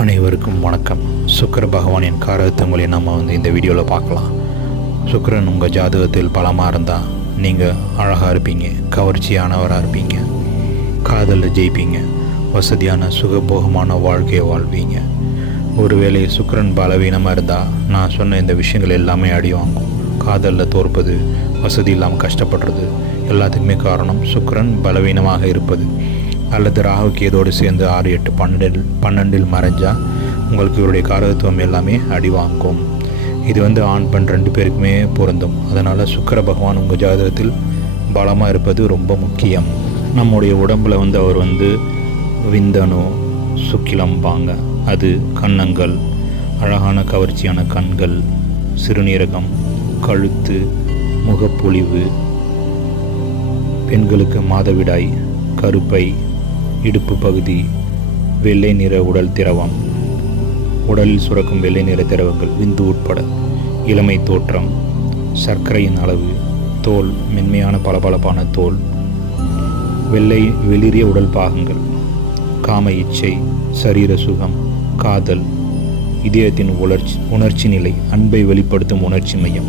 அனைவருக்கும் வணக்கம். சுக்கிர பகவானின் காரகத்தங்களை நம்ம வந்து இந்த வீடியோவில் பார்க்கலாம். சுக்கரன் உங்கள் ஜாதகத்தில் பலமாக இருந்தால் நீங்கள் அழகாக இருப்பீங்க கவர்ச்சியானவராக இருப்பீங்க காதலில் ஜெயிப்பீங்க வசதியான சுகபோகமான வாழ்க்கையை வாழ்வீங்க. ஒருவேளை சுக்கிரன் பலவீனமாக இருந்தால் நான் சொன்ன இந்த விஷயங்கள் எல்லாமே அடி வாங்கும். காதலில் தோற்பது வசதி இல்லாமல் கஷ்டப்படுறது எல்லாத்துக்குமே காரணம் சுக்கிரன் பலவீனமாக இருப்பது. அல்லது ராகு கேதோடு சேர்ந்து ஆறு எட்டு பன்னெண்டில் பன்னெண்டில் மறைஞ்சால் உங்களுக்கு இவருடைய காரகத்துவம் எல்லாமே அடி வாங்கும் இது வந்து ஆண் பெண் ரெண்டு பேருக்குமே பொருந்தும். அதனால் சுக்கர பகவான் உங்கள் ஜாதகத்தில் பலமாக இருப்பது ரொம்ப முக்கியம். நம்முடைய உடம்பில் வந்து அவர் வந்து விந்தணு சுக்கிலம்பாங்க. அது கன்னங்கள் அழகான கவர்ச்சியான கண்கள் சிறுநீரகம் கழுத்து முகப்பொலிவு பெண்களுக்கு மாதவிடாய் கருப்பை இடுப்பு பகுதி வெள்ளை நிற உடல் திரவம். உடலில் சுரக்கும் வெள்ளை நிற திரவங்கள் விந்து உட்பட. இளமை தோற்றம் சர்க்கரையின் அளவு தோல் மென்மையான பளபளப்பான தோல். வெள்ளை வெளிரிய உடல் பாகங்கள் காம இச்சை சரீர சுகம் காதல். இதயத்தின் உணர்ச்சி உணர்ச்சி நிலை அன்பை வெளிப்படுத்தும் உணர்ச்சி மையம்.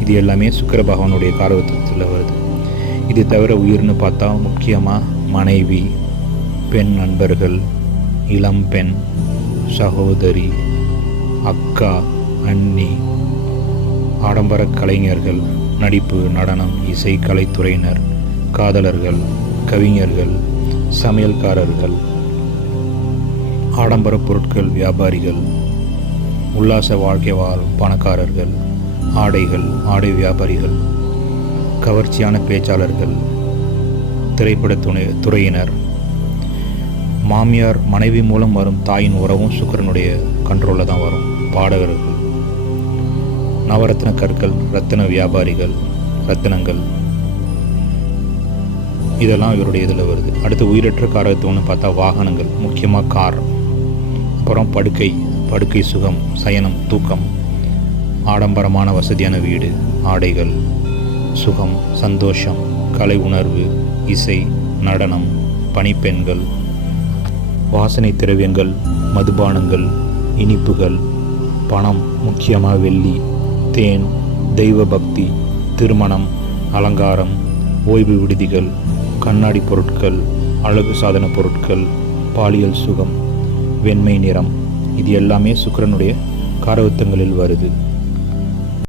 இது எல்லாமே சுக்கர பகவானுடைய காரகத்துவத்தில் வருது. இது தவிர உயிர்னு பார்த்தா முக்கியமாக மனைவி பெண் நண்பர்கள் இளம் பெண் சகோதரி அக்கா அண்ணி ஆடம்பர கலைஞர்கள் நடிப்பு நடனம் இசை கலைத்துறையினர் காதலர்கள் கவிஞர்கள் சமையல்காரர்கள் ஆடம்பர பொருட்கள் வியாபாரிகள் உல்லாச வாழ்க்கை வாழும் பணக்காரர்கள் ஆடைகள் ஆடை வியாபாரிகள் கவர்ச்சியான பேச்சாளர்கள் திரைப்பட துணை துறையினர் மாமியார் மனைவி மூலம் வரும் தாயின் உறவும் சுக்கரனுடைய கண்ட்ரோலில் தான் வரும் பாடகர்கள் நவரத்ன கற்கள் ரத்தின வியாபாரிகள் ரத்தினங்கள் இதெல்லாம் இவருடைய இதில் வருது. அடுத்து உயிரற்ற காரகத்துவம்னு பார்த்தா வாகனங்கள் முக்கியமாக கார். அப்புறம் படுக்கை படுக்கை சுகம் சயனம் தூக்கம். ஆடம்பரமான வசதியான வீடு ஆடைகள் சுகம் சந்தோஷம் கலை உணர்வு இசை நடனம் பணிப்பெண்கள் வாசனை திரவியங்கள் மதுபானங்கள் இனிப்புகள் பணம் முக்கியமாக வெள்ளி தேன் தெய்வ பக்தி திருமணம் அலங்காரம் ஓய்வு விடுதிகள் கண்ணாடி பொருட்கள் அழகு சாதன பொருட்கள் பாலியல் சுகம் வெண்மை நிறம் இது எல்லாமே சுக்கிரனுடைய காரவத்தங்களில் வருது.